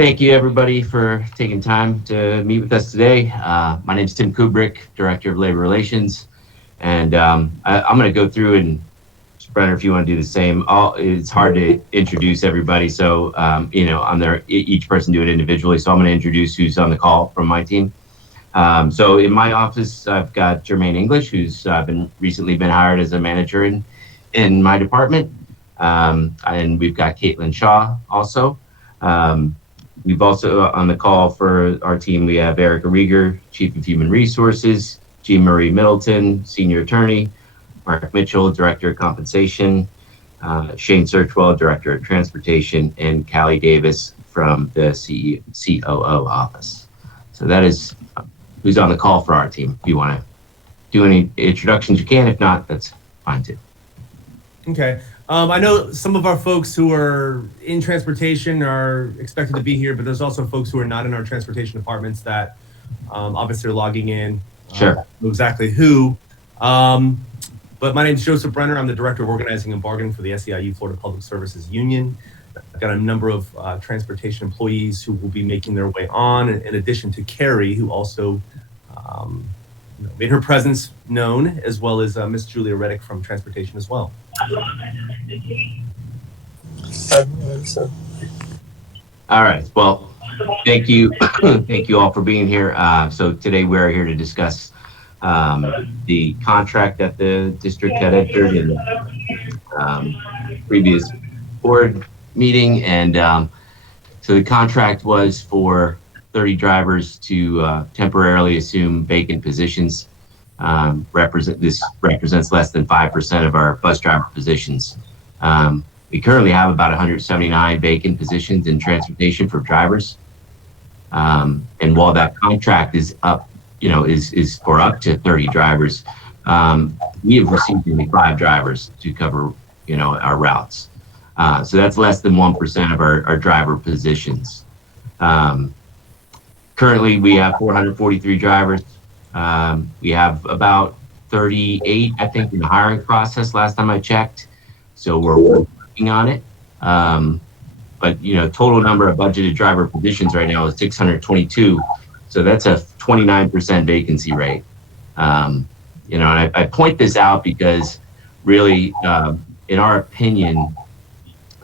Thank you, everybody, for taking time to meet with us today. My name is Tim Kubrick, Director of Labor Relations, and I'm going to go through and, Brenner, if you want to do the same. It's hard to introduce everybody, so each person do it individually. So I'm going to introduce who's on the call from my team. So in my office, I've got Jermaine English, who's recently been hired as a manager in my department, and we've got Caitlin Shaw also. We've also on the call for our team, we have Erica Rieger, Chief of Human Resources, Jean Marie Middleton, Senior Attorney, Mark Mitchell, Director of Compensation, Shane Searchwell, Director of Transportation, and Callie Davis from the COO office. So that is who's on the call for our team. If you want to do any introductions, you can. If not, that's fine too. Okay. I know some of our folks who are in transportation are expected to be here, but there's also folks who are not in our transportation departments that obviously are logging in. Sure. Exactly who. But my name is Joseph Brenner. I'm the Director of Organizing and Bargaining for the SEIU Florida Public Services Union. I've got a number of transportation employees who will be making their way on, in addition to Carrie, who also made her presence known, as well as Miss Julia Reddick from transportation as well. All right. Well, thank you. Thank you all for being here. So today we're here to discuss the contract that the district had entered in the previous board meeting. And so the contract was for 30 drivers to temporarily assume vacant positions. This represents less than 5% of our bus driver positions. We currently have about 179 vacant positions in transportation for drivers. And while that contract is up, is for up to 30 drivers, we have received only 5 drivers to cover, our routes. So that's less than 1% of our driver positions. Currently, we have 443 drivers. We have about 38, I think, in the hiring process last time I checked. So we're working on it. But, total number of budgeted driver positions right now is 622. So that's a 29% vacancy rate. And I point this out because really, in our opinion,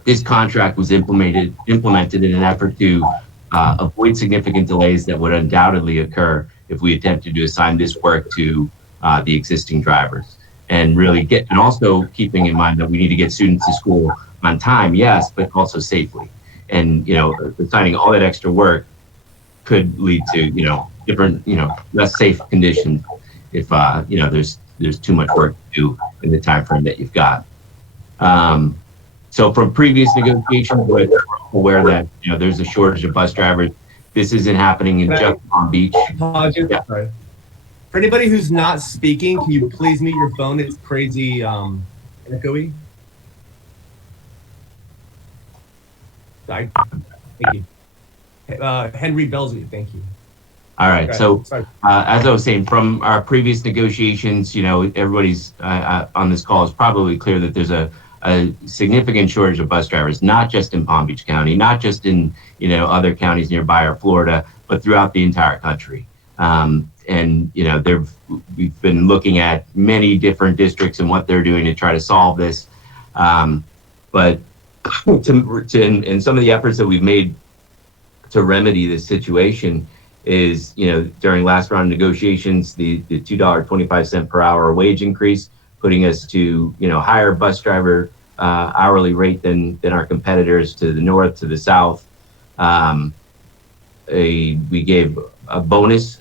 this contract was implemented in an effort to avoid significant delays that would undoubtedly occur if we attempted to assign this work to the existing drivers, and really and also keeping in mind that we need to get students to school on time, yes, but also safely. And assigning all that extra work could lead to different less safe conditions if there's too much work to do in the time frame that you've got. So from previous negotiations, we're aware that there's a shortage of bus drivers. This isn't happening in just Palm Beach. Yeah. Sorry. For anybody who's not speaking, can you please mute your phone? It's crazy echoey. Thank you. Henry Belsley, thank you. All right. So as I was saying, from our previous negotiations, everybody's on this call is probably clear that there's a significant shortage of bus drivers, not just in Palm Beach County, not just in other counties nearby or Florida, but throughout the entire country. And we've been looking at many different districts and what they're doing to try to solve this. But in some of the efforts that we've made to remedy this situation is, during last round of negotiations, the $2.25 per hour wage increase, putting us to higher bus driver hourly rate than our competitors to the north, to the south. We gave a bonus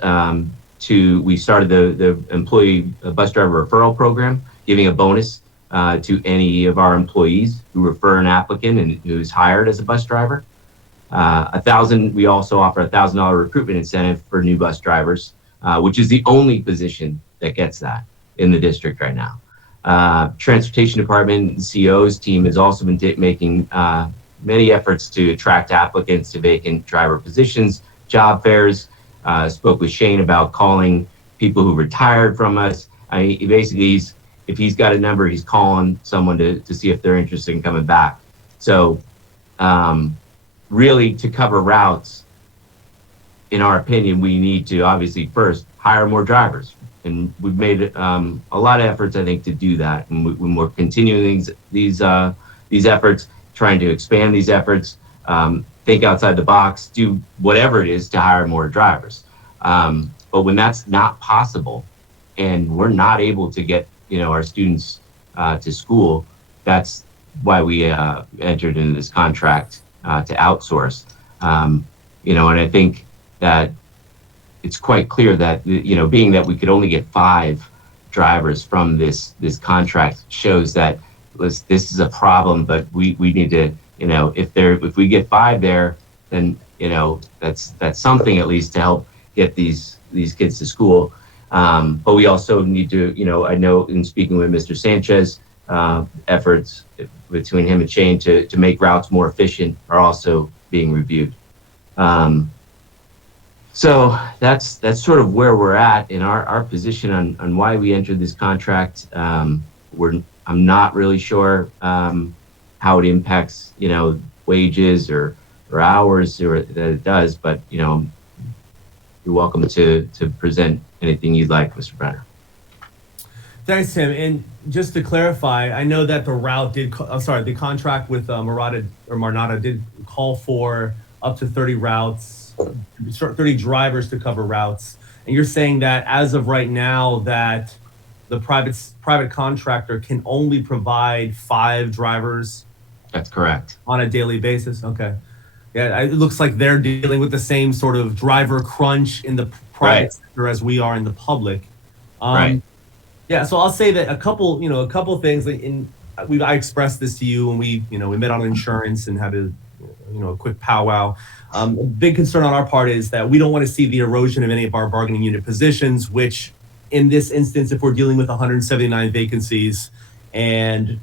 we started the employee bus driver referral program, giving a bonus to any of our employees who refer an applicant and who's hired as a bus driver. We also offer a $1,000 recruitment incentive for new bus drivers, which is the only position that gets that in the district right now. Transportation Department CO's team has also been making many efforts to attract applicants to vacant driver positions, job fairs. Spoke with Shane about calling people who retired from us. Basically, if he's got a number, he's calling someone to see if they're interested in coming back. So really, to cover routes, in our opinion, we need to obviously first hire more drivers. And we've made a lot of efforts, I think, to do that. And when we're continuing these efforts, trying to expand these efforts, think outside the box, do whatever it is to hire more drivers. But when that's not possible, and we're not able to get our students to school, that's why we entered into this contract to outsource. And I think that it's quite clear that being that we could only get 5 drivers from this contract shows that this is a problem. But we need to if we get 5 there, then that's something at least to help get these kids to school. But we also need to I know in speaking with Mr. Sanchez, efforts between him and Shane to make routes more efficient are also being reviewed. So that's sort of where we're at in our position on why we entered this contract. I'm not really sure how it impacts wages or hours or that it does, but you're welcome to present anything you'd like, Mr. Brenner. Thanks, Tim. And just to clarify, I know that the contract with Marnata did call for up to 30 routes, 30 drivers to cover routes. And you're saying that as of right now, that the private contractor can only provide 5 drivers. That's correct. On a daily basis. Okay. Yeah, it looks like they're dealing with the same sort of driver crunch in the private sector as we are in the public. Right. Yeah, so I'll say that a couple things. I expressed this to you when we met on insurance and had a quick powwow. A big concern on our part is that we don't want to see the erosion of any of our bargaining unit positions, which in this instance, if we're dealing with 179 vacancies and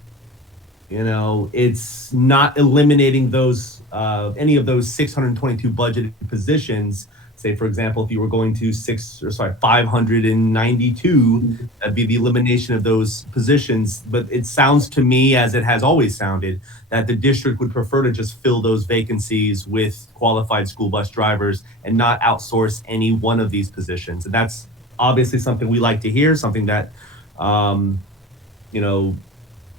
it's not eliminating those any of those 622 budgeted positions. Say, for example, if you were going to 592, that'd be the elimination of those positions. But it sounds to me, as it has always sounded, that the district would prefer to just fill those vacancies with qualified school bus drivers and not outsource any one of these positions. And that's obviously something we like to hear, something that,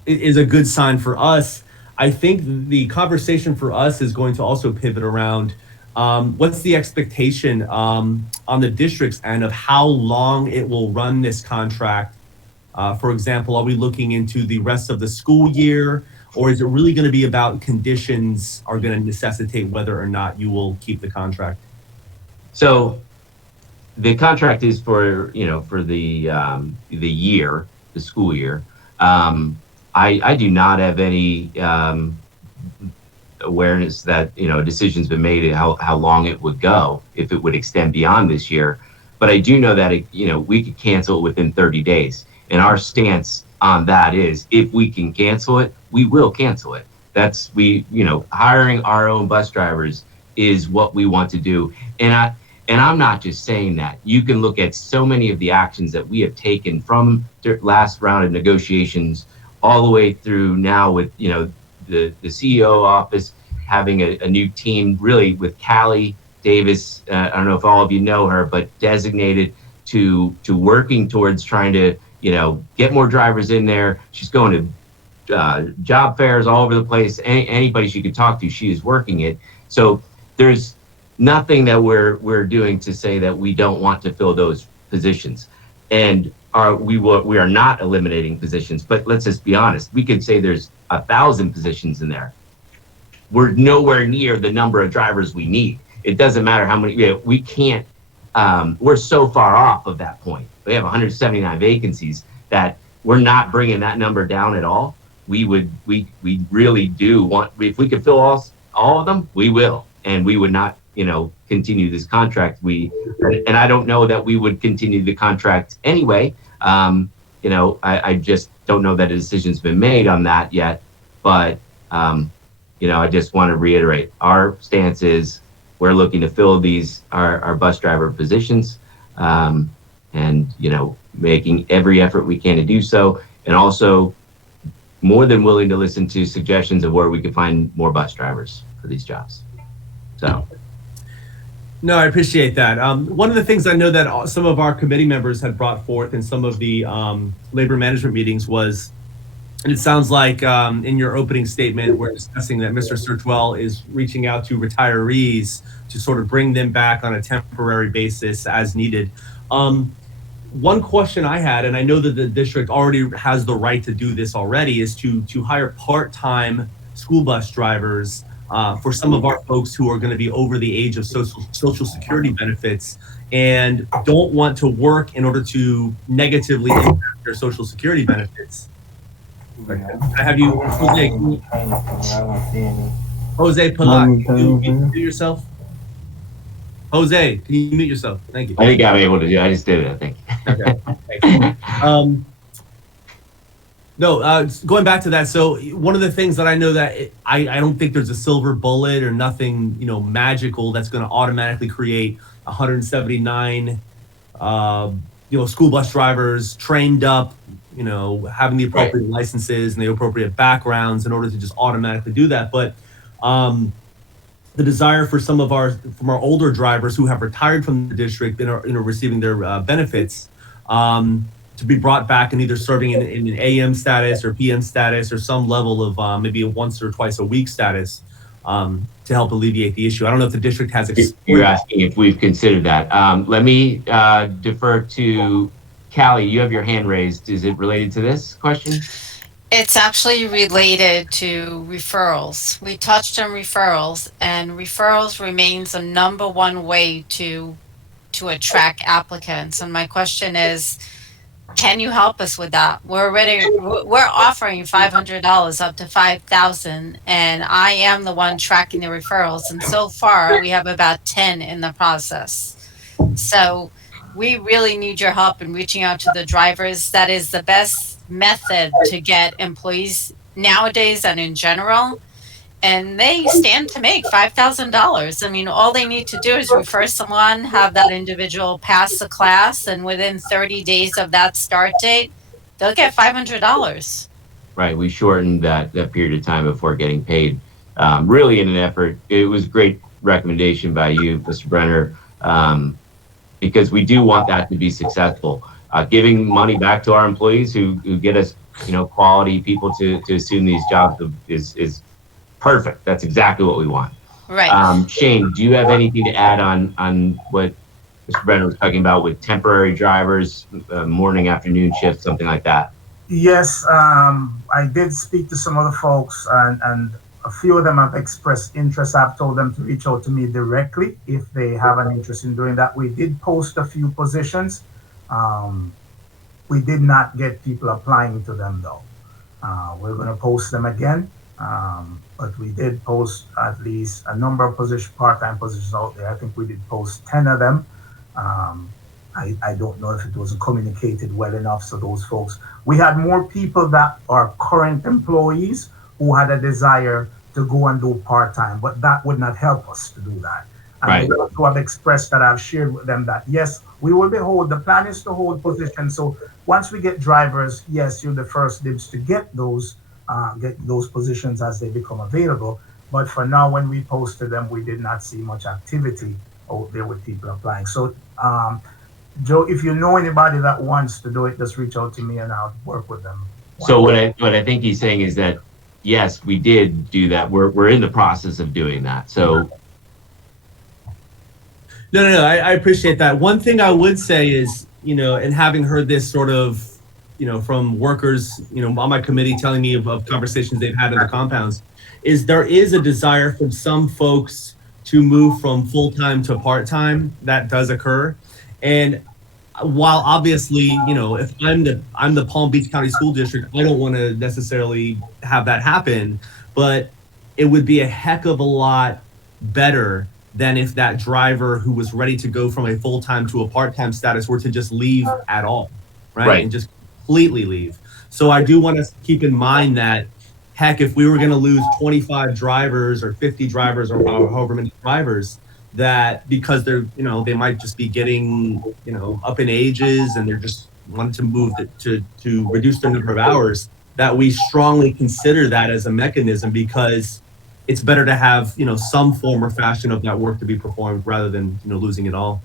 is a good sign for us. I think the conversation for us is going to also pivot around what's the expectation on the district's end of how long it will run this contract? For example, are we looking into the rest of the school year, or is it really going to be about conditions are going to necessitate whether or not you will keep the contract? So the contract is for the year, the school year. I do not have any awareness that a decision's been made how long it would go, if it would extend beyond this year. But I do know that we could cancel it within 30 days, and our stance on that is if we can cancel it, we will cancel it. That's hiring our own bus drivers is what we want to do. And I'm not just saying that. You can look at so many of the actions that we have taken from the last round of negotiations all the way through now with the CEO office having a new team, really with Callie Davis. I don't know if all of you know her, but designated to working towards trying to get more drivers in there. She's going to job fairs all over the place. Anybody she could talk to, she is working it. So there's nothing that we're doing to say that we don't want to fill those positions, and we are not eliminating positions. But let's just be honest. We could say there's 1,000 positions in there. We're nowhere near the number of drivers we need. It doesn't matter how many. We can't. We're so far off of that point. We have 179 vacancies that we're not bringing that number down at all. We really do want. If we could fill all of them, we will, and we would not continue this contract. And I don't know that we would continue the contract anyway. I just don't know that a decision's been made on that yet. But I just want to reiterate our stance is we're looking to fill our bus driver positions, and making every effort we can to do so, and also more than willing to listen to suggestions of where we could find more bus drivers for these jobs. So. No, I appreciate that. One of the things I know that some of our committee members had brought forth in some of the labor management meetings was, and it sounds like in your opening statement, we're discussing that Mr. Searchwell is reaching out to retirees to sort of bring them back on a temporary basis as needed. One question I had, and I know that the district already has the right to do this already, is to hire part-time school bus drivers for some of our folks who are going to be over the age of social security benefits and don't want to work in order to negatively impact their social security benefits. I have you, Jose Palat, can you mute yourself? Jose, can you mute yourself? Thank you. I think I'm able to do it. I just did it, I think. Okay. No, going back to that. So one of the things that I know that I don't think there's a silver bullet or nothing, magical that's going to automatically create 179, school bus drivers trained up, having the appropriate licenses and the appropriate backgrounds in order to just automatically do that. But the desire for from our older drivers who have retired from the district and are receiving their benefits to be brought back and either serving in an AM status or PM status or some level of maybe a once or twice a week status to help alleviate the issue. I don't know if the district has. You're asking if we've considered that. Let me defer to Callie. You have your hand raised. Is it related to this question? It's actually related to referrals. We touched on referrals, and referrals remains the number one way to attract applicants. And my question is, can you help us with that? We're offering $500 up to $5,000, and I am the one tracking the referrals. And so far, we have about 10 in the process. So we really need your help in reaching out to the drivers. That is the best method to get employees nowadays and in general. And they stand to make $5,000. I mean, all they need to do is refer someone, have that individual pass the class, and within 30 days of that start date, they'll get $500. Right. We shortened that period of time before getting paid. Really in an effort, it was a great recommendation by you, Mr. Brenner, because we do want that to be successful. Giving money back to our employees who get us, quality people to assume these jobs is perfect. That's exactly what we want. Right. Shane, do you have anything to add on what Mr. Brenner was talking about with temporary drivers, morning, afternoon shift, something like that? Yes, I did speak to some other folks, and a few of them have expressed interest. I've told them to reach out to me directly if they have an interest in doing that. We did post a few positions. We did not get people applying to them though. We're going to post them again, but we did post at least a number of part-time positions out there. I think we did post 10 of them. I don't know if it wasn't communicated well enough. So those folks, we had more people that are current employees who had a desire to go and do part-time, but that would not help us to do that. And those who have expressed that, I've shared with them that, yes, we will the plan is to hold positions. So once we get drivers, yes, you're the first dibs to get those positions as they become available. But for now, when we posted them, we did not see much activity out there with people applying. So, Joe, if you know anybody that wants to do it, just reach out to me and I'll work with them. So what I think he's saying is that, yes, we did do that. We're in the process of doing that. So. No, I appreciate that. One thing I would say is, and having heard this sort of, from workers, on my committee telling me of conversations they've had in the compounds, is there is a desire from some folks to move from full-time to part-time. That does occur. And while obviously, if I'm the Palm Beach County School District, I don't want to necessarily have that happen, but it would be a heck of a lot better than if that driver who was ready to go from a full-time to a part-time status were to just leave at all, right? And just completely leave. So I do want to keep in mind that, heck, if we were going to lose 25 drivers or 50 drivers or however many drivers, that because they're, they might just be getting, up in ages and they're just wanting to move to reduce their number of hours, that we strongly consider that as a mechanism, because it's better to have, some form or fashion of that work to be performed rather than, losing it all.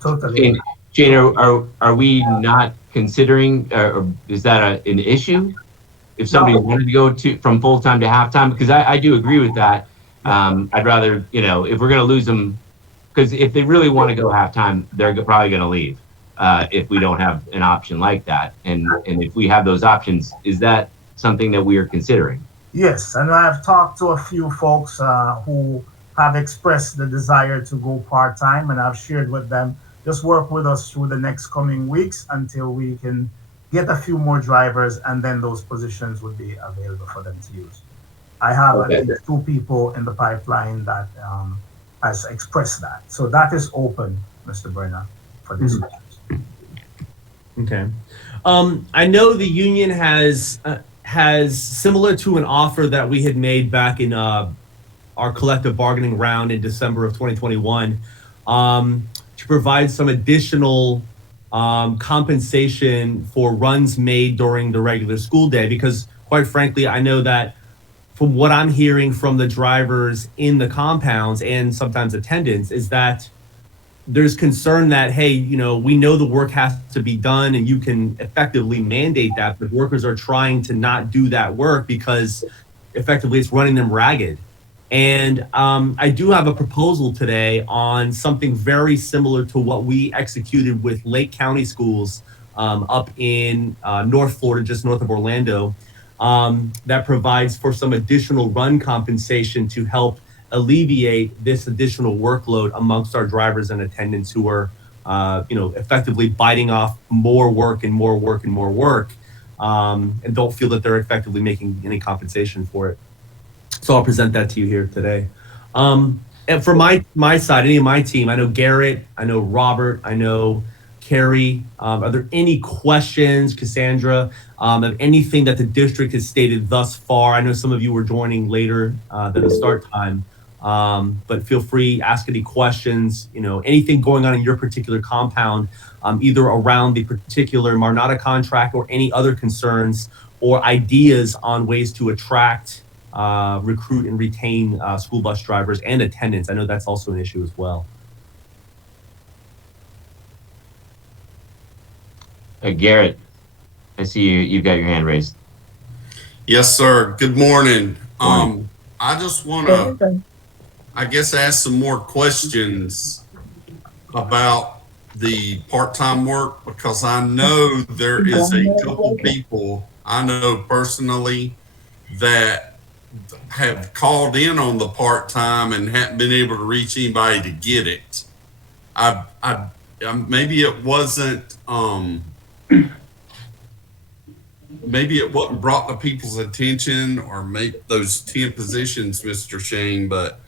Totally. Jane, are we not considering, or is that an issue? If somebody No. wanted to go from full time to halftime, because I do agree with that. I'd rather, if we're going to lose them, because if they really want to go halftime, they're probably going to leave if we don't have an option like that. And if we have those options, is that something that we are considering? Yes, and I've talked to a few folks who have expressed the desire to go part time, and I've shared with them just work with us through the next coming weeks until we can get a few more drivers, and then those positions would be available for them to use. I have at least 2 people in the pipeline that has expressed that, so that is open, Mr. Brenner, for discussions. Okay. I know the union has similar to an offer that we had made back in our collective bargaining round in December of 2021, to provide some additional compensation for runs made during the regular school day, because quite frankly, I know that from what I'm hearing from the drivers in the compounds and sometimes attendants is that there's concern that, hey, we know the work has to be done and you can effectively mandate that, but workers are trying to not do that work because effectively it's running them ragged. And I do have a proposal today on something very similar to what we executed with Lake County schools up in North Florida, just north of Orlando, that provides for some additional run compensation to help alleviate this additional workload amongst our drivers and attendants who are, effectively biting off more work and more work and more work, and don't feel that they're effectively making any compensation for it. So I'll present that to you here today. And for my side, any of my team, I know Garrett, I know Robert, I know Carrie. Are there any questions, Cassandra, of anything that the district has stated thus far? I know some of you were joining later than the start time, but feel free, ask any questions, anything going on in your particular compound, either around the particular Marnata contract or any other concerns or ideas on ways to attract, recruit and retain school bus drivers and attendants. I know that's also an issue as well. Garrett, I see you've got your hand raised. Yes, sir. Good morning. I just want to, ask some more questions about the part-time work, because I know there is a couple people I know personally that have called in on the part-time and haven't been able to reach anybody to get it. Maybe it wasn't, maybe it wasn't brought to people's attention, or make those 10 positions, Mr. Shane, but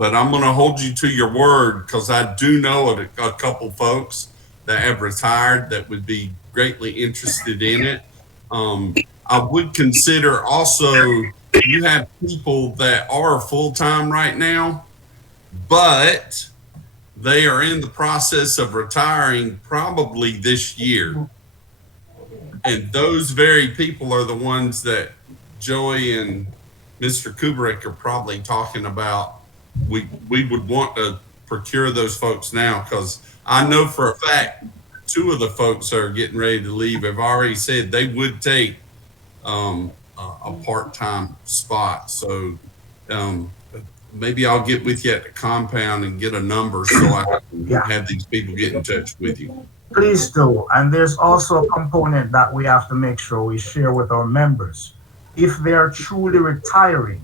I'm going to hold you to your word, because I do know a couple folks that have retired that would be greatly interested in it. I would consider also, you have people that are full-time right now, but they are in the process of retiring probably this year. And those very people are the ones that Joey and Mr. Kubrick are probably talking about. We would want to procure those folks now, because I know for a fact 2 of the folks that are getting ready to leave have already said they would take a part-time spot. So maybe I'll get with you at the compound and get a number so I can have these people get in touch with you. Please do. And there's also a component that we have to make sure we share with our members. If they are truly retiring,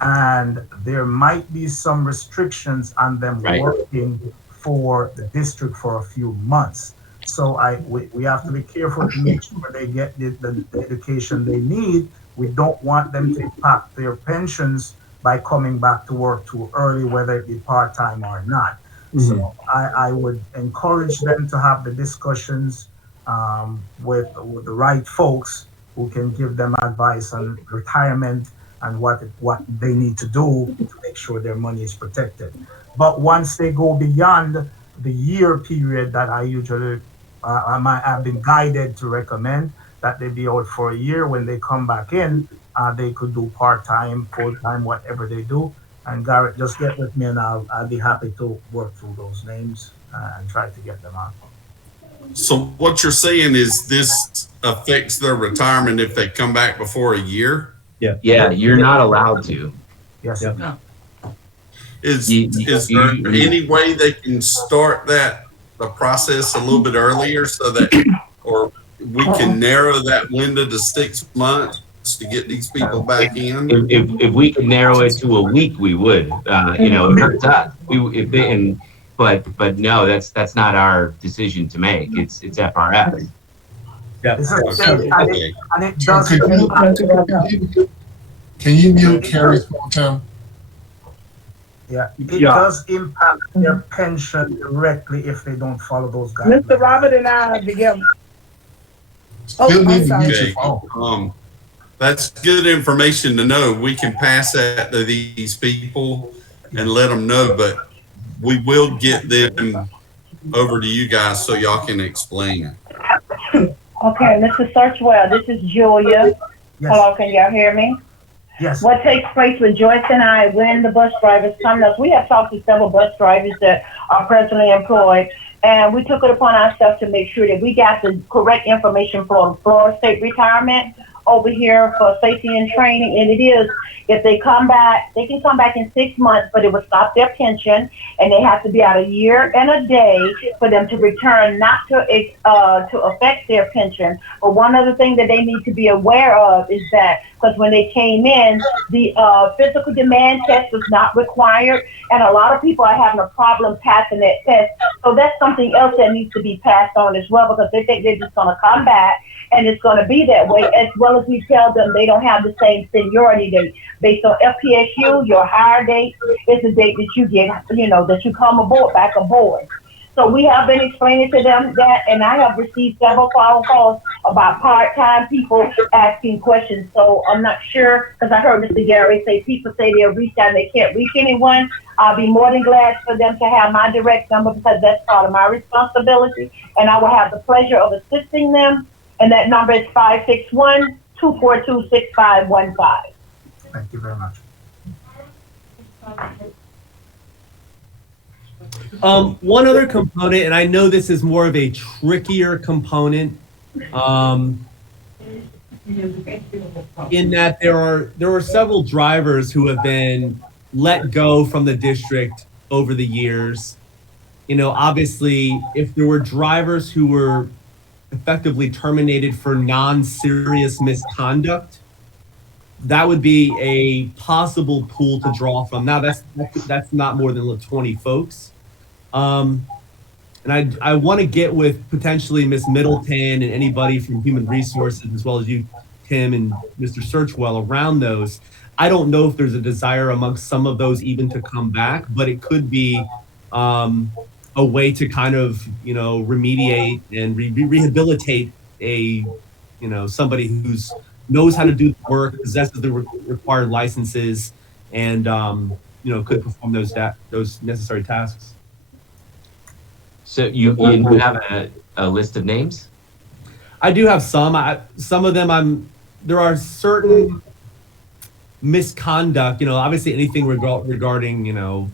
and there might be some restrictions on them working for the district for a few months. So we have to be careful to make sure they get the education they need. We don't want them to impact their pensions by coming back to work too early, whether it be part-time or not. So I would encourage them to have the discussions with the right folks who can give them advice on retirement and what they need to do to make sure their money is protected. But once they go beyond the year period that I usually have been guided to recommend, that they be out for a year. When they come back in, they could do part-time, full-time, whatever they do. And Garrett, just get with me and I'll be happy to work through those names and try to get them on. So what you're saying is this affects their retirement if they come back before a year? Yeah, you're not allowed to. Yes. Yeah. Is You- there any way they can start the process a little bit earlier so that, or we can narrow that window to 6 months to get these people back in? If we could narrow it to a week, we would. You know, it hurts us. But no, that's not our decision to make. It's FRS. Yeah. This is, Okay. and it does Can you mute Carrie's phone, Tim? Yeah, it Yeah. does impact their pension directly if they don't follow those guidelines. Mr. Robert and I together. Still I'm need to sorry. mute your Okay. phone. That's good information to know. We can pass that to these people and let them know, but we will get them over to you guys so y'all can explain it. Okay, Mr. Searchwell, this is Julia. Yes, Hello, can y'all hear me? yes. What takes place with Joyce and I when the bus drivers come to us? We have talked to several bus drivers that are presently employed, and we took it upon ourselves to make sure that we got the correct information from Florida State Retirement over here for safety and training. And it is, if they come back, they can come back in 6 months, but it will stop their pension, and they have to be out a year and a day for them to return, not to affect their pension. But one other thing that they need to be aware of is that, because when they came in, the physical demand test was not required, and a lot of people are having a problem passing that test. So that's something else that needs to be passed on as well, because they think they're just going to come back and it's going to be that way, as well as we tell them they don't have the same seniority date. Based on FPSU, your hire date is the date that you get, that you come back aboard. So we have been explaining to them that, and I have received several phone calls about part-time people asking questions. So I'm not sure, because I heard Mr. Gary say people say they'll reach out and they can't reach anyone. I'll be more than glad for them to have my direct number, because that's part of my responsibility, and I will have the pleasure of assisting them. And that number is 561-242-6515. Thank you very much. One other component, and I know this is more of a trickier component, in that there are several drivers who have been let go from the district over the years. Obviously, if there were drivers who were effectively terminated for non-serious misconduct, that would be a possible pool to draw from. Now, that's not more than 20 folks. And I want to get with potentially Ms. Middleton and anybody from Human Resources, as well as you, Tim, and Mr. Searchwell around those. I don't know if there's a desire amongst some of those even to come back, but it could be a way to kind of, remediate and rehabilitate somebody who's knows how to do the work, possesses the required licenses, and could perform those necessary tasks. So you have a list of names? I do have some. Some of them there are certain misconduct. Obviously anything regarding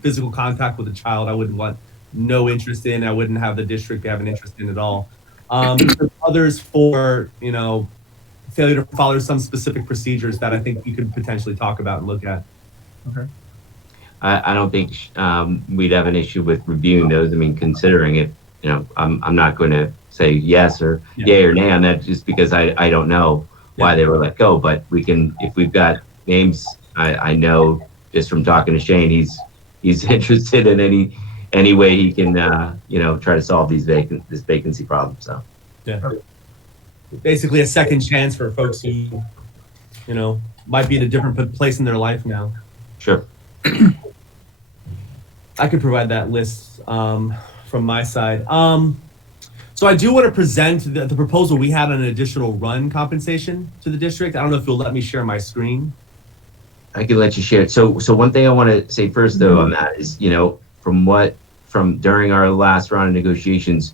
physical contact with a child, I wouldn't want no interest in. I wouldn't have the district have an interest in at all. Others for failure to follow some specific procedures that I think we could potentially talk about and look at. Okay. I don't think we'd have an issue with reviewing those. I mean, considering it, I'm not going to say yes or yay or nay on that just because I don't know why they were let go. But we can, if we've got names, I know just from talking to Shane, he's interested in any way he can, try to solve this vacancy problem. So Yeah. Basically a second chance for folks who, might be in a different place in their life now. sure. I could provide that list from my side. So I do want to present the proposal. We had an additional run compensation to the district. I don't know if you'll let me share my screen. I can let you share it. So one thing I want to say first, though, on that is, from during our last round of negotiations,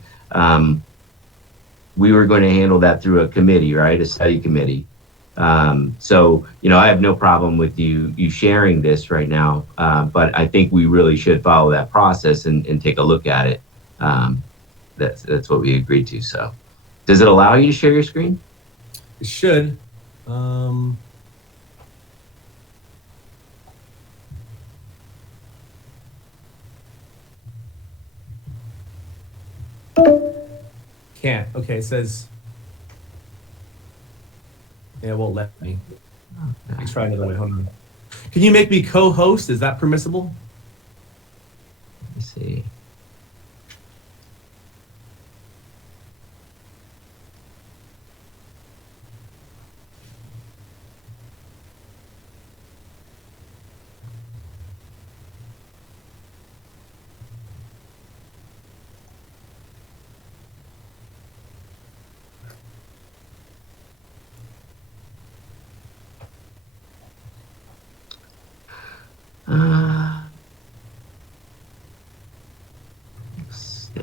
we were going to handle that through a committee, right? A study committee. So, I have no problem with you sharing this right now, but I think we really should follow that process and take a look at it. That's what we agreed to. So, does it allow you to share your screen? It should. Can't. Okay, it says. Yeah, it won't let me. Let me try another way. Hold on. Can you make me co-host? Is that permissible? Let me see.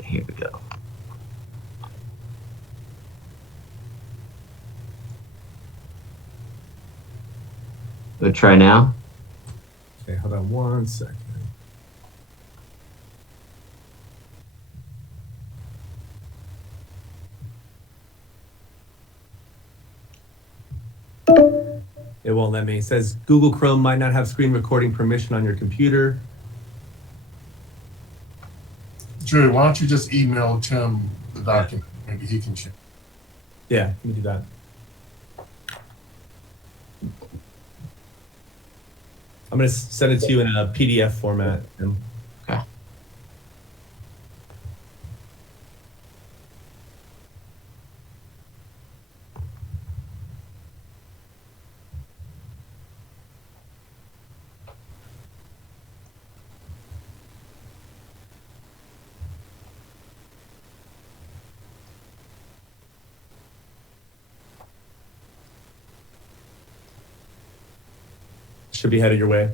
Here we go. We'll try now. Okay, hold on 1 second. It won't let me. It says Google Chrome might not have screen recording permission on your computer. Jerry, why don't you just email Tim the document? Maybe he can check. Yeah, let me do that. I'm going to send it to you in a PDF format. Okay. Should be headed your way.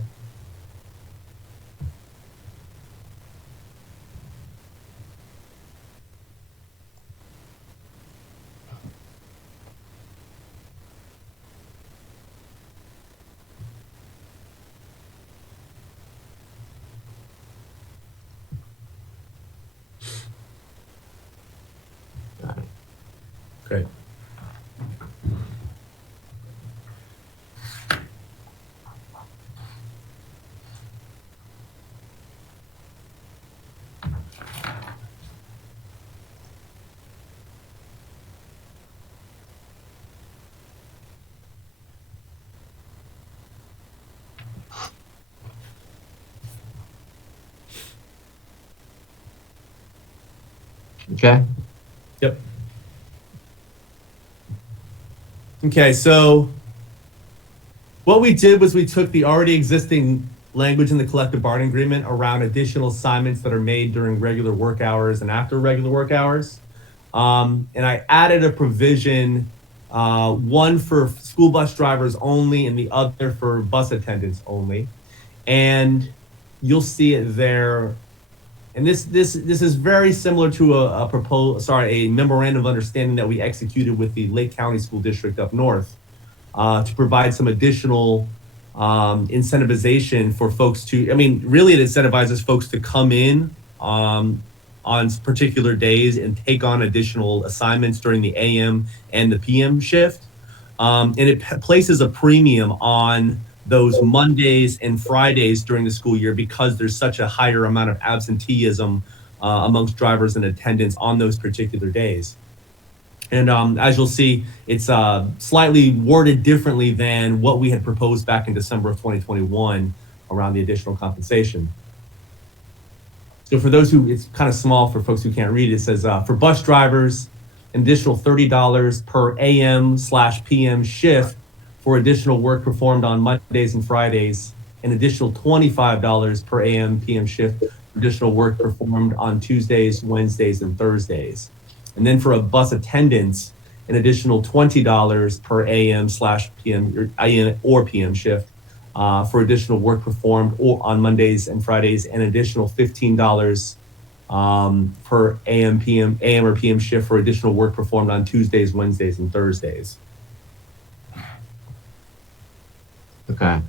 Great. Okay. Yep. Okay, so what we did was we took the already existing language in the collective bargaining agreement around additional assignments that are made during regular work hours and after regular work hours. And I added a provision, one for school bus drivers only and the other for bus attendants only. And you'll see it there. And this is very similar to a memorandum of understanding that we executed with the Lake County School District up north to provide some additional incentivization for folks to, really it incentivizes folks to come in on particular days and take on additional assignments during the AM and the PM shift. And it places a premium on those Mondays and Fridays during the school year because there's such a higher amount of absenteeism amongst drivers and attendants on those particular days. And as you'll see, it's slightly worded differently than what we had proposed back in December of 2021 around the additional compensation. So for those who, it's kind of small for folks who can't read, it says for bus drivers, an additional $30 per AM/PM shift for additional work performed on Mondays and Fridays, an additional $25 per AM/PM shift for additional work performed on Tuesdays, Wednesdays, and Thursdays. And then for a bus attendants, an additional $20 per AM/PM or PM shift for additional work performed on Mondays and Fridays, and additional $15 per AM or PM shift for additional work performed on Tuesdays, Wednesdays, and Thursdays. Okay.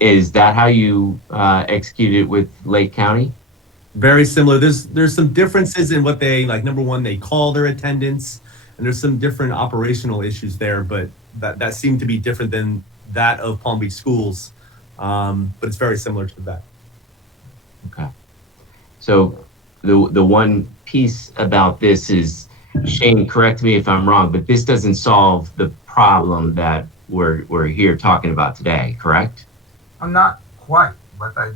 Is that how you execute it with Lake County? Very similar. There's some differences in what they like. Number one, they call their attendance, and there's some different operational issues there, but that seemed to be different than that of Palm Beach schools. But it's very similar to that. Okay. So the one piece about this is, Shane, correct me if I'm wrong, but this doesn't solve the problem that we're here talking about today, correct? I'm not quite, but I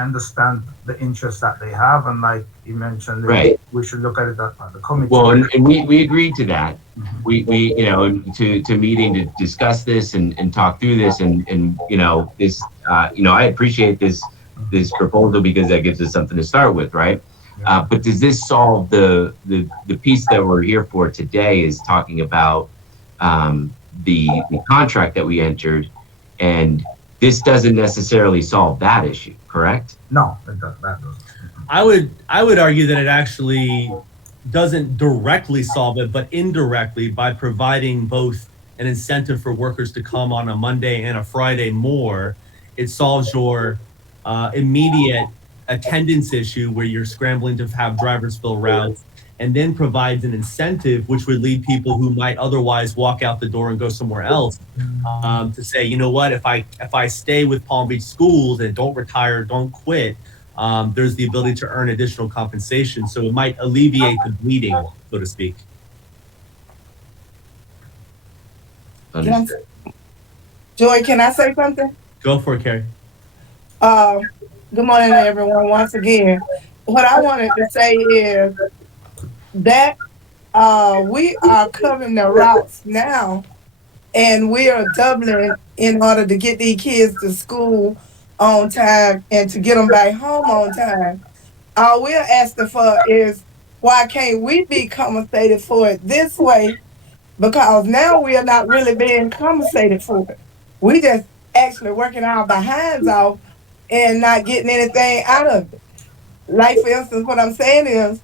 understand the interest that they have, and like you mentioned, Right. we should look at it at the committee. Well, and we agreed to that. Mhm. We to meeting to discuss this and talk through this and this I appreciate this proposal because that gives us something to start with, right? But does this solve the piece that we're here for today is talking about the contract that we entered, and this doesn't necessarily solve that issue, correct? No, that doesn't. I would argue that it actually doesn't directly solve it, but indirectly by providing both an incentive for workers to come on a Monday and a Friday more, it solves your immediate attendance issue where you're scrambling to have drivers fill routes, and then provides an incentive which would lead people who might otherwise walk out the door and go somewhere else to say, you know what, if I stay with Palm Beach schools and don't retire, don't quit, there's the ability to earn additional compensation. So it might alleviate the bleeding, so to speak. Understood. Joy, can I say something? Go for it, Carrie. Good morning, everyone. Once again, what I wanted to say is that we are covering the routes now, and we are doubling in order to get these kids to school on time and to get them back home on time. All we're asking for is, why can't we be compensated for it this way? Because now we are not really being compensated for it. We just actually working our behinds off and not getting anything out of it. Like, for instance, what I'm saying is,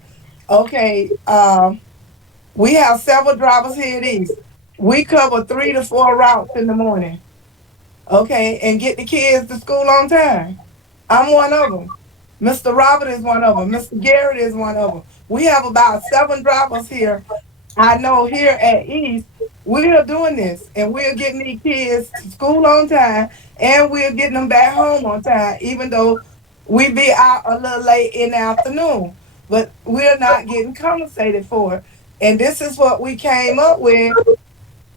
okay, we have several drivers here at East. We cover 3 to 4 routes in the morning, okay, and get the kids to school on time. I'm one of them. Mr. Robert is one of them. Mr. Garrett is one of them. We have about 7 drivers here. I know here at East, we are doing this, and we're getting these kids to school on time, and we're getting them back home on time, even though we be out a little late in the afternoon. But we're not getting compensated for it. And this is what we came up with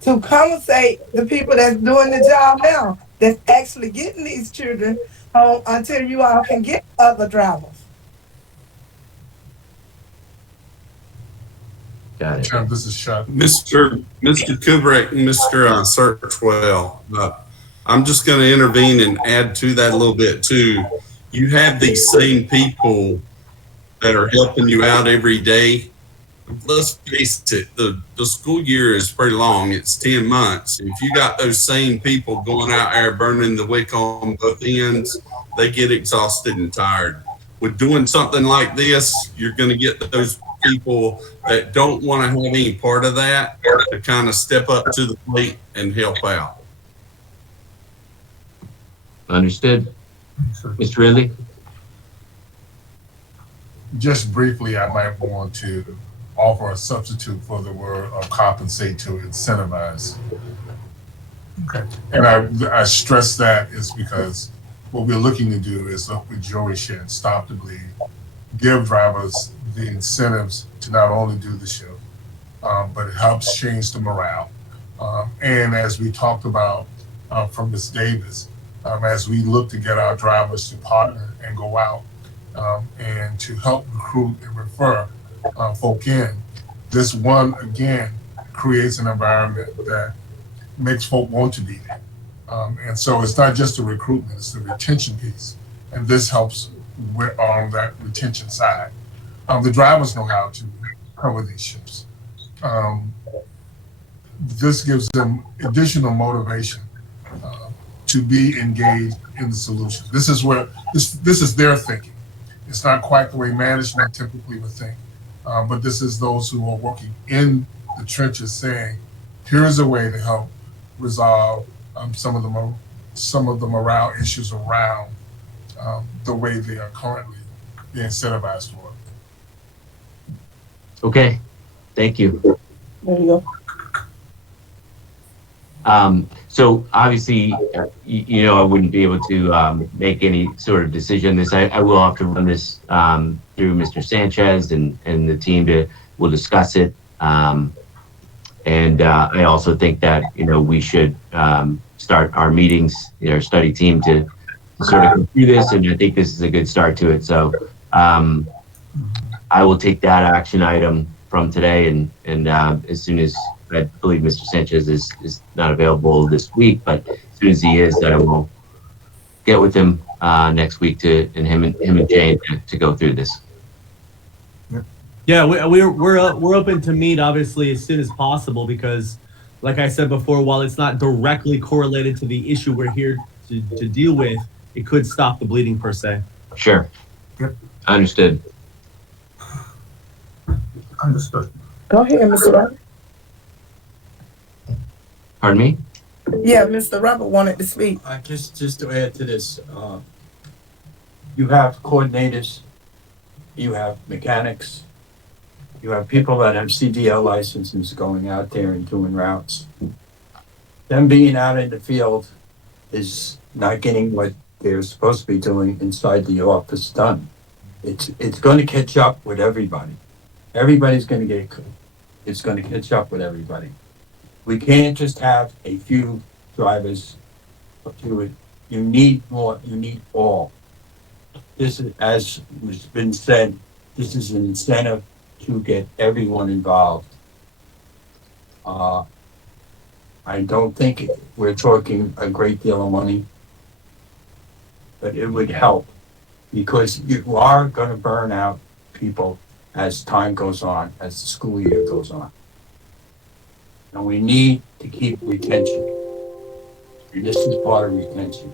to compensate the people that's doing the job now, that's actually getting these children home until you all can get other drivers. Got it. Tim, this is Chuck. Mr. Kubrick and Mr. Searchwell, I'm just going to intervene and add to that a little bit too. You have these same people that are helping you out every day. Let's face it, the school year is pretty long. It's 10 months. If you got those same people going out there burning the wick on both ends, they get exhausted and tired. With doing something like this, you're going to get those people that don't want to have any part of that to kind of step up to the plate and help out. Understood. Mr. Ridley? Just briefly, I might want to offer a substitute for the word compensate to incentivize. Okay. And I stress that is because what we're looking to do is, with Joey said, stop the bleed, give drivers the incentives to not only do the shift, but it helps change the morale. And as we talked about from Ms. Davis, as we look to get our drivers to partner and go out and to help recruit and refer folk in, this one again creates an environment that makes folk want to be there. And so it's not just the recruitment, it's the retention piece. And this helps with, on that retention side. The drivers know how to cover these shifts. This gives them additional motivation to be engaged in the solution. This is where this is their thinking. It's not quite the way management typically would think, but this is those who are working in the trenches saying, "Here's a way to help resolve some of the morale issues around the way they are currently being incentivized for." Okay, thank you. There you go. So obviously, I wouldn't be able to make any sort of decision on this. I will have to run this through Mr. Sanchez and the team will discuss it. And I also think that, we should start our meetings, our study team to sort of go through this. And I think this is a good start to it. So I will take that action item from today. And as soon as I believe Mr. Sanchez is not available this week, but as soon as he is, I will get with him next week and him and Jane to go through this. Yeah, we're open to meet obviously as soon as possible because, like I said before, while it's not directly correlated to the issue we're here to deal with, it could stop the bleeding per se. Sure. Yep. Understood. Understood. Go ahead, Mr. Robert. Pardon me? Yeah, Mr. Robert wanted to speak. Just to add to this, you have coordinators, you have mechanics, you have people that have CDL licenses going out there and doing routes. Them being out in the field is not getting what they're supposed to be doing inside the office done. It's going to catch up with everybody. Everybody's going to it's going to catch up with everybody. We can't just have a few drivers do it. You need more, you need all. This is, as has been said, this is an incentive to get everyone involved. I don't think we're talking a great deal of money, but it would help because you are going to burn out people as time goes on, as the school year goes on. And we need to keep retention. And this is part of retention.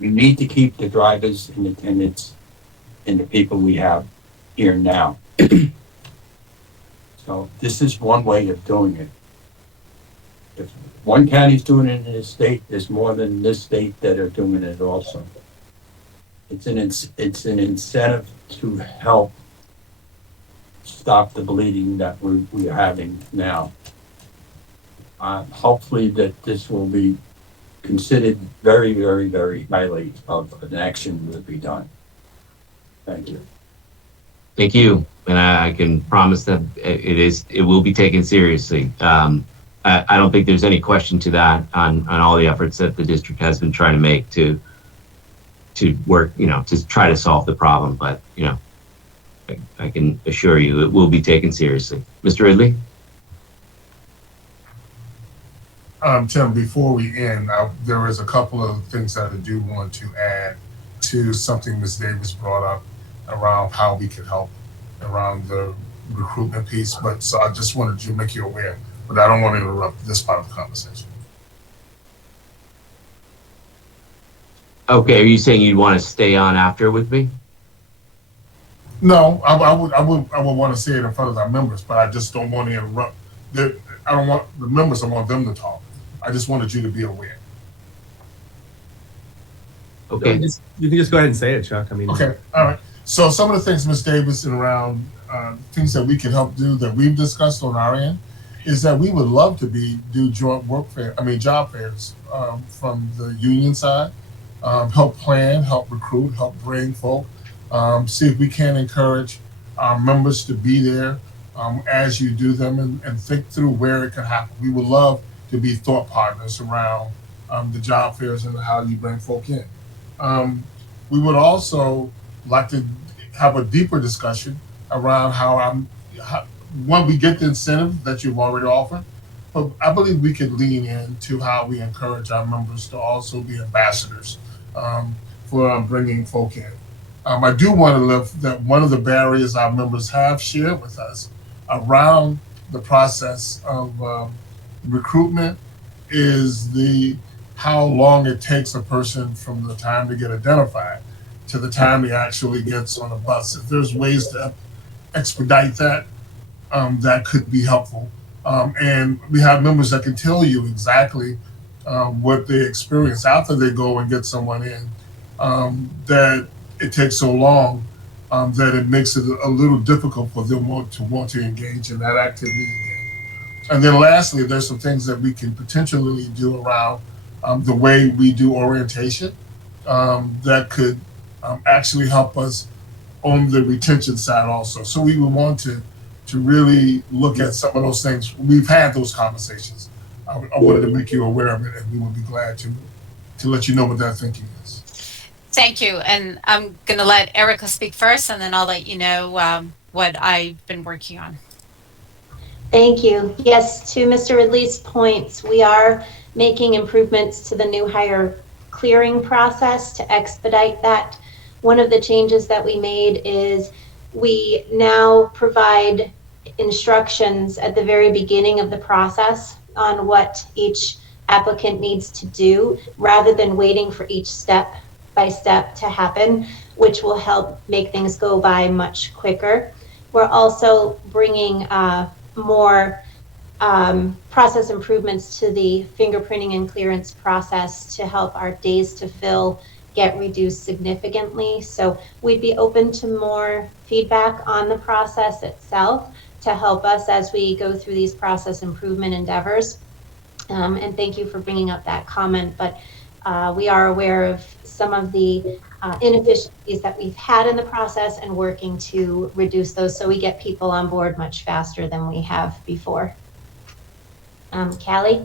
We need to keep the drivers in attendance and the people we have here now. So this is one way of doing it. If one county's doing it in this state, there's more than this state that are doing it also. It's an incentive to help stop the bleeding that we are having now. Hopefully that this will be considered very, very, very highly of an action will be done. Thank you. Thank you. And I can promise that it will be taken seriously. I don't think there's any question to that on all the efforts that the district has been trying to make to work, to try to solve the problem. But, I can assure you it will be taken seriously. Mr. Ridley? Tim, before we end, there is a couple of things that I do want to add to something Ms. Davis brought up around how we could help around the recruitment piece. But so I just wanted to make you aware, but I don't want to interrupt this part of the conversation. Okay, are you saying you'd want to stay on after with me? No, I would want to say it in front of our members, but I just don't want to interrupt. I don't want the members. I want them to talk. I just wanted you to be aware. Okay. You can just go ahead and say it, Chuck. Okay, all right. So some of the things, Ms. Davis, and around things that we can help do that we've discussed on our end is that we would love to do joint job fairs from the union side, help plan, help recruit, help bring folk, see if we can encourage our members to be there as you do them and think through where it can happen. We would love to be thought partners around the job fairs and how you bring folk in. We would also like to have a deeper discussion around how we get the incentive that you've already offered, but I believe we could lean into how we encourage our members to also be ambassadors for bringing folk in. I do want to lift that one of the barriers our members have shared with us around the process of recruitment is the how long it takes a person from the time they get identified to the time he actually gets on a bus. If there's ways to expedite that, that could be helpful. And we have members that can tell you exactly what they experience after they go and get someone in, that it takes so long that it makes it a little difficult for them want to engage in that activity again. And then lastly, there's some things that we can potentially do around the way we do orientation that could actually help us on the retention side also. So we would want to really look at some of those things. We've had those conversations. I wanted to make you aware of it, and we would be glad to let you know what that thinking is. Thank you. And I'm going to let Erica speak first, and then I'll let you know what I've been working on. Thank you. Yes, to Mr. Ridley's points, we are making improvements to the new hire clearing process to expedite that. One of the changes that we made is we now provide instructions at the very beginning of the process on what each applicant needs to do, rather than waiting for each step by step to happen, which will help make things go by much quicker. We're also bringing more process improvements to the fingerprinting and clearance process to help our days to fill get reduced significantly. So we'd be open to more feedback on the process itself to help us as we go through these process improvement endeavors. And thank you for bringing up that comment, but we are aware of some of the inefficiencies that we've had in the process and working to reduce those so we get people on board much faster than we have before. Callie,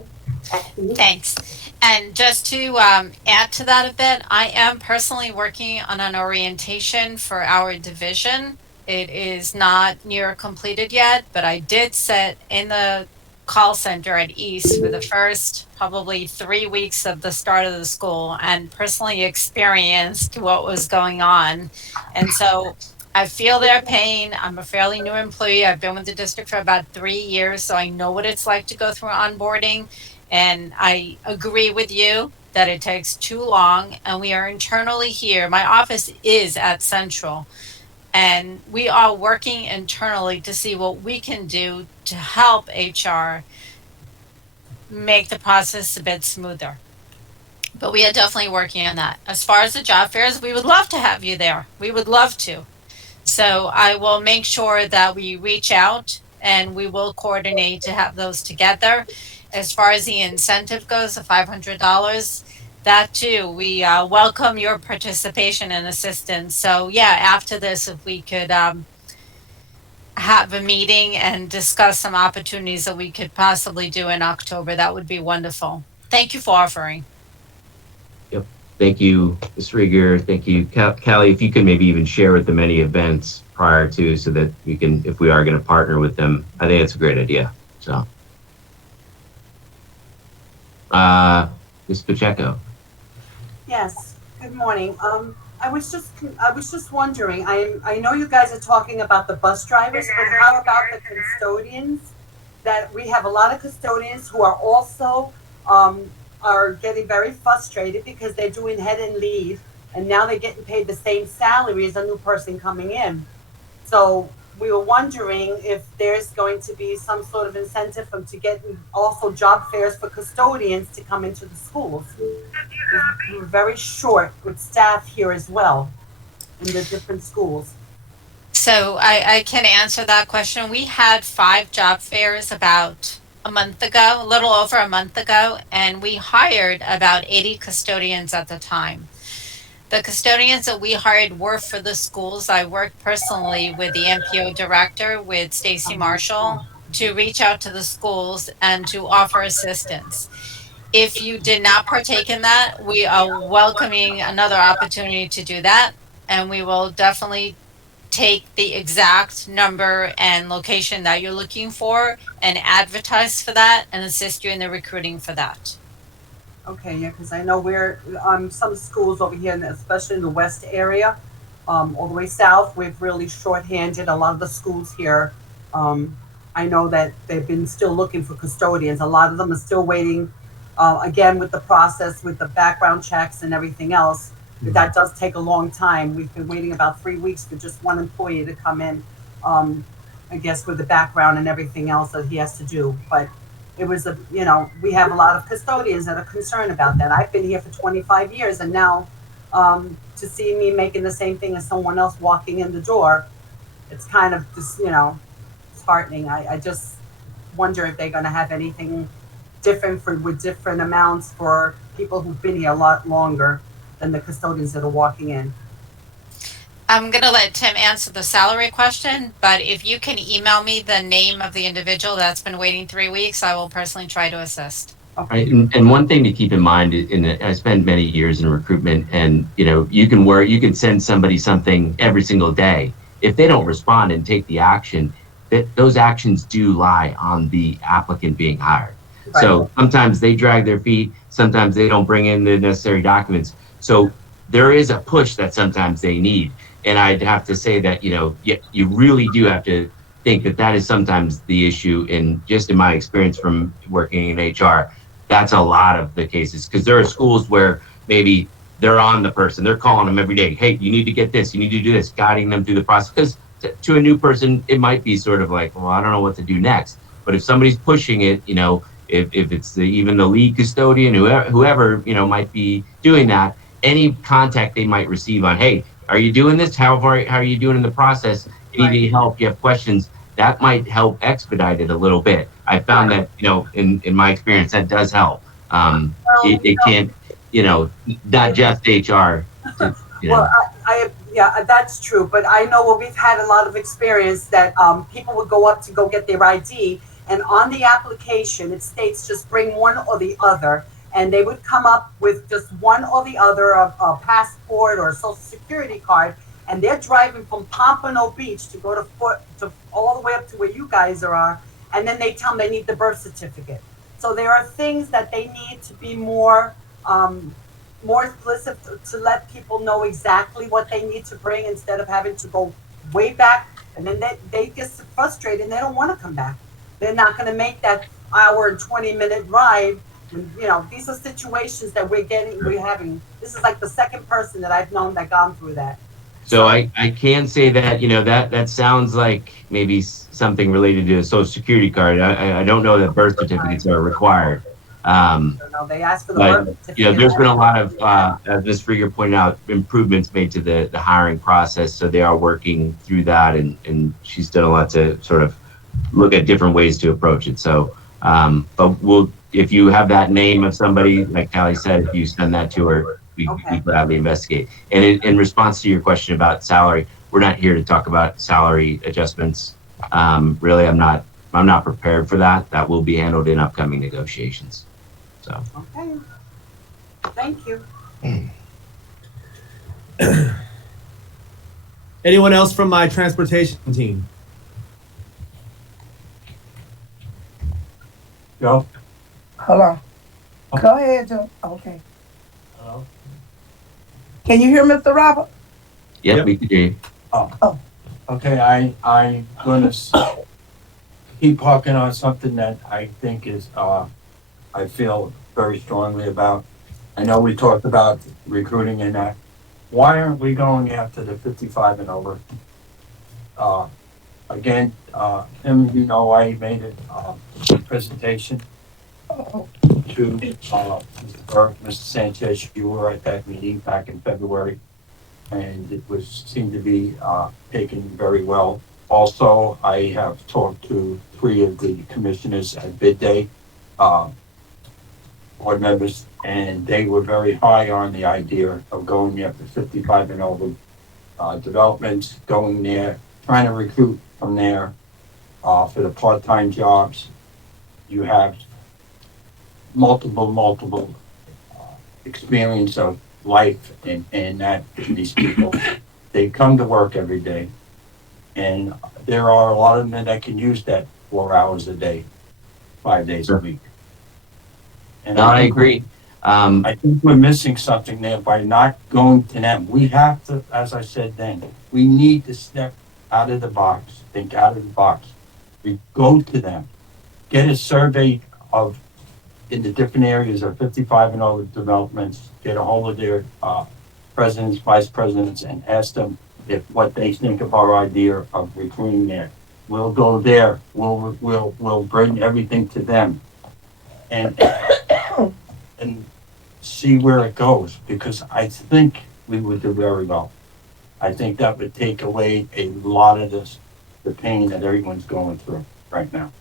back to you. Thanks. And just to add to that a bit, I am personally working on an orientation for our division. It is not near completed yet, but I did sit in the call center at East for the first probably 3 weeks of the start of the school and personally experienced what was going on. And so I feel their pain. I'm a fairly new employee. I've been with the district for about 3 years, so I know what it's like to go through onboarding. And I agree with you that it takes too long. And we are internally here. My office is at Central. And we are working internally to see what we can do to help HR make the process a bit smoother. But we are definitely working on that. As far as the job fairs, we would love to have you there. We would love to. So I will make sure that we reach out and we will coordinate to have those together. As far as the incentive goes, the $500, that too, we welcome your participation and assistance. So yeah, after this, if we could have a meeting and discuss some opportunities that we could possibly do in October, that would be wonderful. Thank you for offering. Yep. Thank you, Ms. Rieger. Thank you, Callie. If you could maybe even share with them any events prior to, so that we can, if we are going to partner with them, I think it's a great idea. So, Ms. Pacheco. Yes, good morning. I was just wondering, I know you guys are talking about the bus drivers, but how about the custodians? That we have a lot of custodians who are also are getting very frustrated because they're doing head and leave, and now they're getting paid the same salary as a new person coming in. So we were wondering if there's going to be some sort of incentive for them to get also job fairs for custodians to come into the schools. We're very short with staff here as well in the different schools. So I can answer that question. We had 5 job fairs about a month ago, a little over a month ago, and we hired about 80 custodians at the time. The custodians that we hired were for the schools. I worked personally with the MPO director, with Stacy Marshall, to reach out to the schools and to offer assistance. If you did not partake in that, we are welcoming another opportunity to do that, and we will definitely take the exact number and location that you're looking for and advertise for that and assist you in the recruiting for that. Okay, yeah, because I know we're some schools over here, especially in the west area, all the way south, we've really shorthanded a lot of the schools here. I know that they've been still looking for custodians. A lot of them are still waiting again, with the process, with the background checks and everything else, that does take a long time. We've been waiting about 3 weeks for just one employee to come in, I guess, with the background and everything else that he has to do. But it was we have a lot of custodians that are concerned about that. I've been here for 25 years, and now to see me making the same thing as someone else walking in the door, it's kind of just, disheartening. I just wonder if they're going to have anything different with different amounts for people who've been here a lot longer than the custodians that are walking in. I'm going to let Tim answer the salary question, but if you can email me the name of the individual that's been waiting 3 weeks, I will personally try to assist. Right. And one thing to keep in mind, I spent many years in recruitment, and you can send somebody something every single day. If they don't respond and take the action, those actions do lie on the applicant being hired. Right. So sometimes they drag their feet, sometimes they don't bring in the necessary documents. So there is a push that sometimes they need. And I'd have to say that, you really do have to think that is sometimes the issue. And just in my experience from working in HR, that's a lot of the cases, because there are schools where maybe they're on the person, they're calling them every day. Hey, you need to get this, you need to do this, guiding them through the process. Because to a new person, it might be sort of like, well, I don't know what to do next. But if somebody's pushing it, if it's even the lead custodian, whoever, might be doing that, any contact they might receive on, hey, are you doing this? How are you doing in the process? Any help? You have questions? That might help expedite it a little bit. I found that, in my experience, that does help. It can't, not just HR. Well, yeah, that's true. But I know we've had a lot of experience that people would go up to go get their ID, and on the application, it states just bring one or the other. And they would come up with just one or the other, a passport or a social security card, and they're driving from Pompano Beach to go to all the way up to where you guys are, and then they tell them they need the birth certificate. So there are things that they need to be more explicit to let people know exactly what they need to bring, instead of having to go way back, and then they get frustrated and they don't want to come back. They're not going to make that hour and 20-minute ride. These are situations that we're having. This is like the second person that I've known that gone through that. So I can say that, that sounds like maybe something related to a social security card. I don't know that birth certificates are required. They ask for the birth certificate. There's been a lot of, as Ms. Frieger pointed out, improvements made to the hiring process. So they are working through that, and she's done a lot to sort of look at different ways to approach it. So, but if you have that name of somebody, like Callie said, if you send that to her, we gladly investigate. And in response to your question about salary, we're not here to talk about salary adjustments. Really, I'm not prepared for that. That will be handled in upcoming negotiations. So. Okay. Thank you. Anyone else from my transportation team? Joe? Hold on. Go ahead, Joe. Okay. Hello? Can you hear Mr. Robert? Yep, we can hear you. Oh. Okay, I'm gonna keep harping on something that I think is, I feel very strongly about. I know we talked about recruiting and that. Why aren't we going after the 55 and over? Again, Tim, I made a presentation to Mr. Burke, Mr. Sanchez. You were at that meeting back in February, and it seemed to be taken very well. Also, I have talked to 3 of the commissioners at bid day, board members, and they were very high on the idea of going after 55 and over developments, going there, trying to recruit from there for the part-time jobs. You have multiple experience of life and that these people, they come to work every day, and there are a lot of them that can use that 4 hours a day, 5 days a week. And No, I agree. I think we're missing something there by not going to them. We have to, as I said then, we need to step out of the box, think out of the box. We go to them, get a survey of in the different areas of 55 and older developments, get a hold of their presidents, vice presidents, and ask them what they think of our idea of recruiting there. We'll go there. We'll bring everything to them, and and see where it goes, because I think we would do very well. I think that would take away a lot of the pain that everyone's going through right now.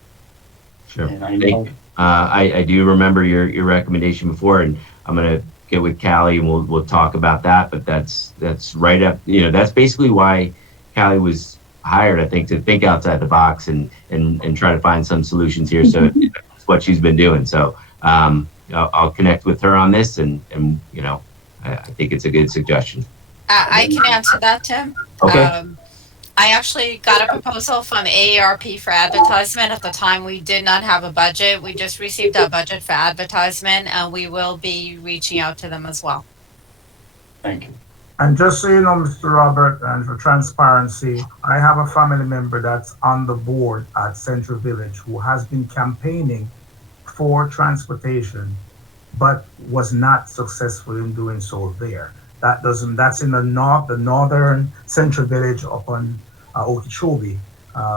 Sure. And I know, I do remember your recommendation before, and I'm gonna get with Callie and we'll talk about that. But that's right up, that's basically why Callie was hired, I think, to think outside the box and try to find some solutions here. So it's what she's been doing. So I'll connect with her on this, and I think it's a good suggestion. I can answer that, Tim. Okay. I actually got a proposal from AARP for advertisement. At the time, we did not have a budget. We just received our budget for advertisement, and we will be reaching out to them as well. thank you. And just so you know, Mr. Robert, and for transparency, I have a family member that's on the board at Central Village who has been campaigning for transportation, but was not successful in doing so there. That's in the northern Central Village up on Okeechobee.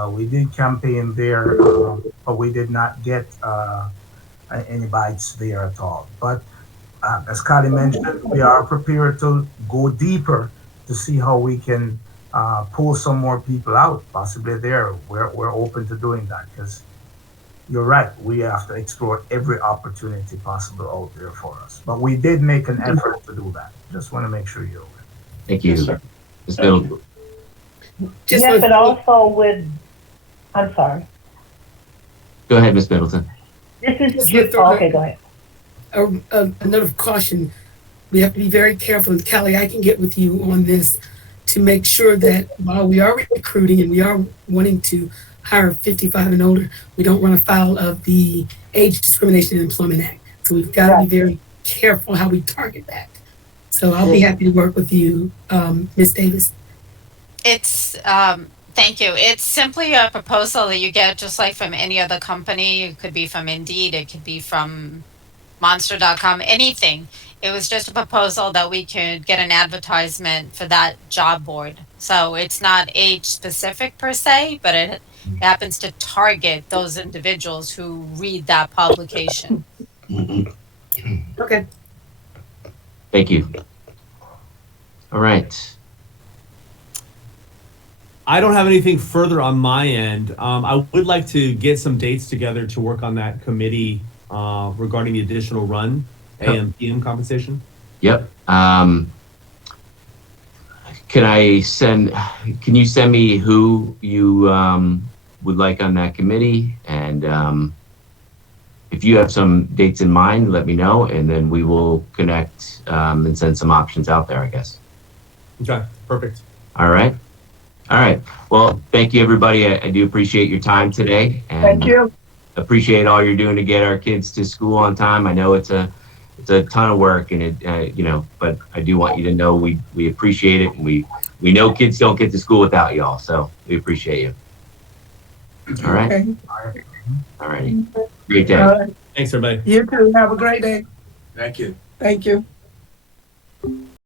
We did campaign there, but we did not get any bites there at all. But as Kali mentioned, we are prepared to go deeper to see how we can pull some more people out, possibly there. We're open to doing that, because you're right, we have to explore every opportunity possible out there for us. But we did make an effort to do that. Just want to make sure you're aware. Thank you. Yes, sir. Ms. Middleton. Yes, but also with, I'm sorry. Go ahead, Ms. Middleton. This is, Just okay, go ahead. a note of caution. We have to be very careful. And Callie, I can get with you on this to make sure that while we are recruiting and we are wanting to hire 55 and older, we don't run afoul of the Age Discrimination and Employment Act. So we've got to be very careful how we target that. So I'll be happy to work with you, Ms. Davis. It's thank you. It's simply a proposal that you get just like from any other company. It could be from Indeed, it could be from Monster.com, anything. It was just a proposal that we could get an advertisement for that job board. So it's not age specific per se, but it happens to target those individuals who read that publication. Okay. Thank you. All right. I don't have anything further on my end. I would like to get some dates together to work on that committee regarding the additional run, AM, PM compensation. Yep. Can you send me who you would like on that committee? And if you have some dates in mind, let me know, and then we will connect and send some options out there, I guess. Okay, perfect. All right. All right. Well, thank you, everybody. I do appreciate your time today. And Thank you. appreciate all you're doing to get our kids to school on time. I know it's a ton of work, and but I do want you to know we appreciate it, and we know kids don't get to school without y'all, so we appreciate you. All right. Okay. All righty. Great day. All right. Thanks, everybody. You too. Have a great day. Thank you. Thank you.